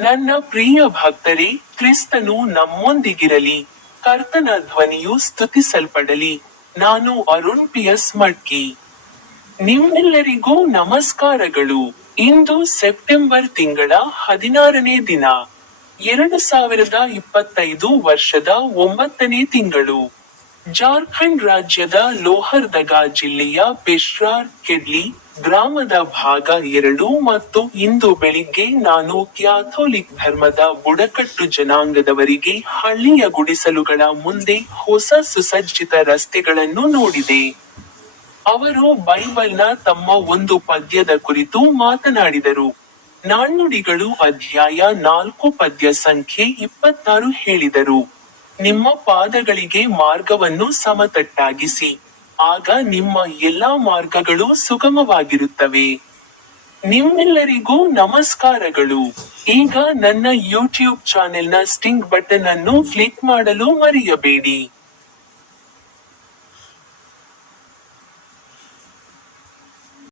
ನನ್ನ ಪ್ರಿಯ ಭಕ್ತರೇ, ಕ್ರಿಸ್ತನು ನಮ್ಮೊಂದಿಗಿರಲಿ, ಕರ್ತನ ಧ್ವನಿಯು ಸ್ತುತಿಸಲ್ಪಡಲಿ. ನಾನು ಅರುಣ್ ಪಿಯಸ್ ಮಡ್ಕಿ. ನಿಮ್ಮೆಲ್ಲರಿಗೂ ನಮಸ್ಕಾರಗಳು. ಇಂದು ಸೆಪ್ಟೆಂಬರ್ ತಿಂಗಳ ಹದಿನಾರನೇ ದಿನ. ಎರಡು ಸಾವಿರದ ಇಪ್ಪತ್ತೈದು ವರ್ಷದ ಒಂಬತ್ತನೇ ತಿಂಗಳು. ಜಾರ್ಖಂಡ್ ರಾಜ್ಯದ ಲೋಹರ್ದಗಾ ಜಿಲ್ಲೆಯ ಪೆಶ್ರಾರ್ ಕೆಡ್ಲಿ ಗ್ರಾಮದ ಭಾಗ ಎರಡು ಮತ್ತು ಇಂದು ಬೆಳಿಗ್ಗೆ ನಾನು ಕ್ಯಾಥೋಲಿಕ್ ಧರ್ಮದ ಬುಡಕಟ್ಟು ಜನಾಂಗದವರಿಗೆ ಹಳ್ಳಿಯ ಗುಡಿಸಲುಗಳ ಮುಂದೆ ಹೊಸ ಸುಸಜ್ಜಿತ ರಸ್ತೆಗಳನ್ನು ನೋಡಿದೆ. ಅವರು ಬೈಬಲ್ನ ತಮ್ಮ ಒಂದು ಪದ್ಯದ ಕುರಿತು ಮಾತನಾಡಿದರು. ನಾಣ್ಣುಡಿಗಳು ಅಧ್ಯಾಯ ನಾಲ್ಕು ಪದ್ಯ ಸಂಖ್ಯೆ ಇಪ್ಪತ್ತಾರು ಹೇಳಿದರು. ನಿಮ್ಮ ಪಾದಗಳಿಗೆ ಮಾರ್ಗವನ್ನು ಸಮತಟ್ಟಾಗಿಸಿ, ಆಗ ನಿಮ್ಮ ಎಲ್ಲಾ ಮಾರ್ಗಗಳು ಸುಗಮವಾಗಿರುತ್ತವೆ. ನಿಮ್ಮೆಲ್ಲರಿಗೂ ನಮಸ್ಕಾರಗಳು. ಈಗ ನನ್ನ ಯೂಟ್ಯೂಬ್ ಚಾನೆಲ್ನ ಸ್ಟಿಂಗ್ ಬಟನ್ ಅನ್ನು ಕ್ಲಿಕ್ ಮಾಡಲು ಮರೆಯಬೇಡಿ.